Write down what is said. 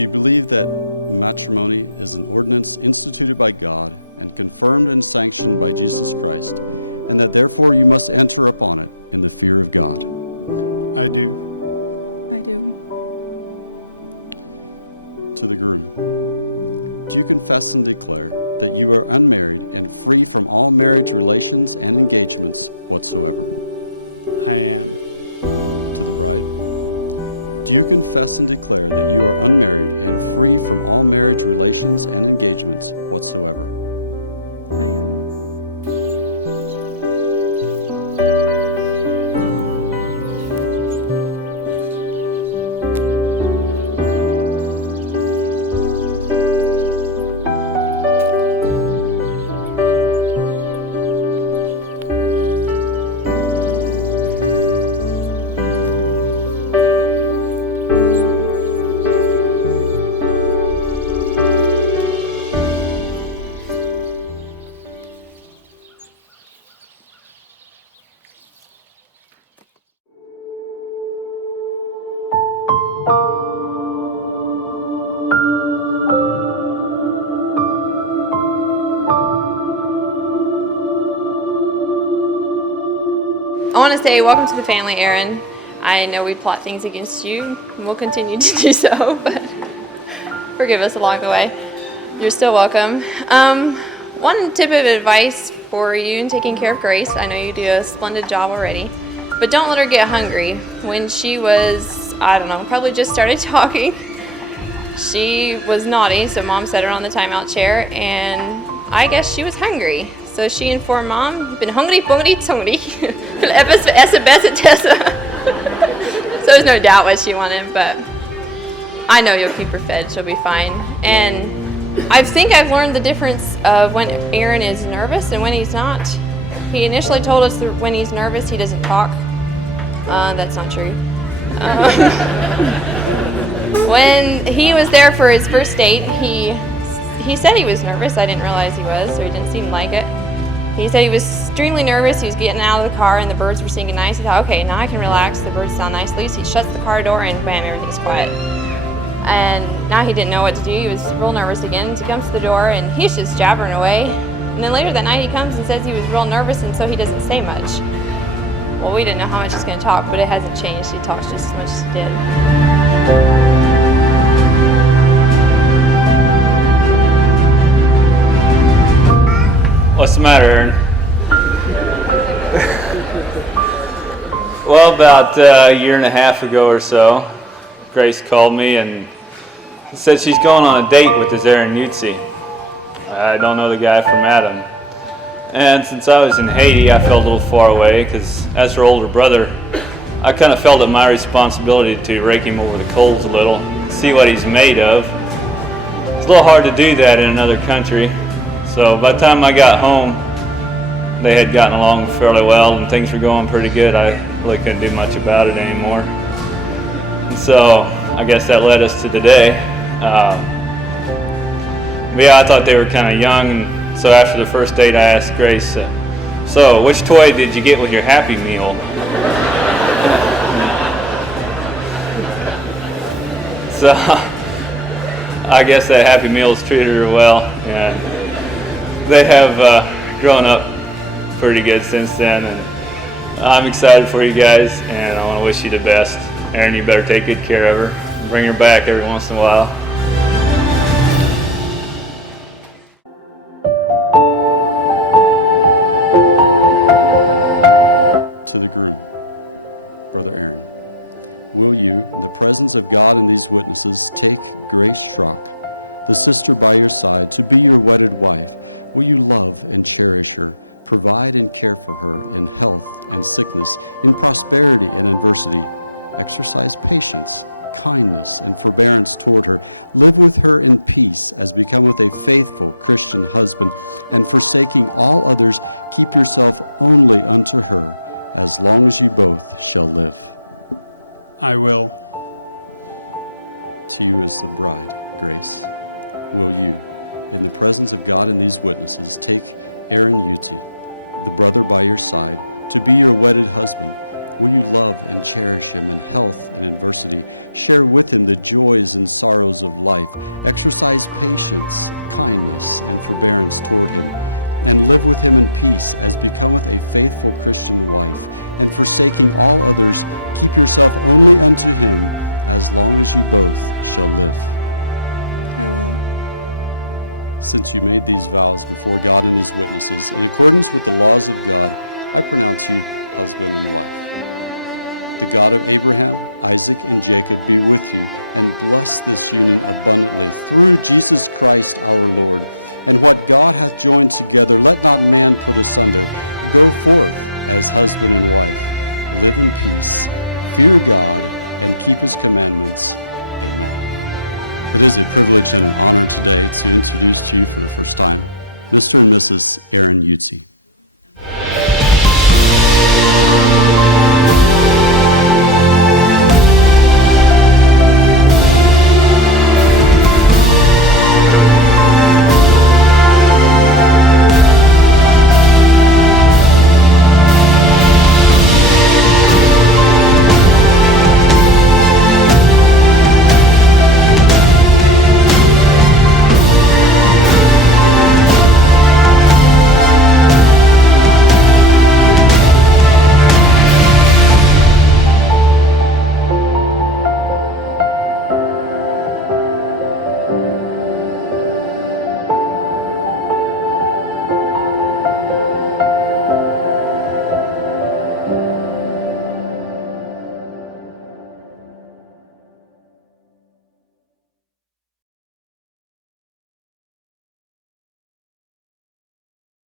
Do you believe that matrimony is an ordinance instituted by God and confirmed and sanctioned by Jesus Christ, and that therefore you must enter upon it in the fear of God? I do. I do. To the groom, do you confess and declare that you are unmarried and free from all marriage relations and engagements whatsoever? I am. To the bride, do you confess and declare that you are unmarried and free from all marriage relations and engagements whatsoever? I am. I want to say welcome to the family, Aaron. I know we plot things against you, and we'll continue to do so, but forgive us along the way. You're still welcome. One tip of advice for you in taking care of Grace, I know you do a splendid job already, but don't let her get hungry. When she was, probably just started talking, she was naughty, so Mom set her on the timeout chair, and I guess she was hungry. So she informed Mom, "Bin hungry, bungry, hungry." So there's no doubt what she wanted, but I know you'll keep her fed. She'll be fine. And I think I've learned the difference of when Aaron is nervous and when he's not. He initially told us that when he's nervous, he doesn't talk. That's not true. When he was there for his first date, he said he was nervous. I didn't realize he was, so he didn't seem like it. He said he was extremely nervous. He was getting out of the car and the birds were singing nice. He thought, okay, now I can relax. The birds sound nicely. So he shuts the car door and bam, everything's quiet. And now he didn't know what to do. He was real nervous again. So he comes to the door and he's just jabbering away. And then later that night he comes and says he was real nervous and so he doesn't say much. Well, we didn't know how much he's going to talk, but it hasn't changed. He talks just as much as he did. What's the matter, Aaron? Well, about a year and a half ago or so, Grace called me and said she's going on a date with this Aaron Yutzi. I don't know the guy from Adam. And since I was in Haiti, I felt a little far away because as her older brother, I kind of felt it my responsibility to rake him over the coals a little, see what he's made of. It's a little hard to do that in another country. So by the time I got home, they had gotten along fairly well and things were going pretty good. I really couldn't do much about it anymore. And so I guess that led us to today. But yeah, I thought they were kind of young, and so after the first date I asked Grace, so which toy did you get with your Happy Meal? So I guess that Happy Meal's treated her well. Yeah. They have grown up pretty good since then, and I'm excited for you guys, and I want to wish you the best. Aaron, you better take good care of her. Bring her back every once in a while. To the groom, Brother Aaron, will you, in the presence of God and these witnesses, take Grace Schrock, the sister by your side, to be your wedded wife? Will you love and cherish her, provide and care for her in health and sickness, in prosperity and adversity, exercise patience, kindness, and forbearance toward her, live with her in peace as becometh a faithful Christian husband, and forsaking all others, keep yourself only unto her, as long as you both shall live? I will. To you as the bride, Grace, will you, in the presence of God and these witnesses, take Aaron Yutzi, the brother by your side, to be your wedded husband, Will you love and cherish him in health and adversity? Share with him the joys and sorrows of life. Exercise patience, kindness, and forbearance toward him, and live with him in peace, as becometh a faithful Christian wife. And forsaking all others, keep yourself only unto him, as long as you both shall live. I will. Since you made these vows before God and these witnesses, in accordance with the laws of God, I pronounce you husband and wife. The God of Abraham, Isaac, and Jacob be with you, and bless this union abundantly through Jesus Christ our Lord. And what God hath joined together, let not man put asunder. Go forth as husband and wife. Live in peace, fear God, and keep his commandments. Amen. It is a privilege and an honor today to introduce to you for the first time Mr. and Mrs. Aaron Utze.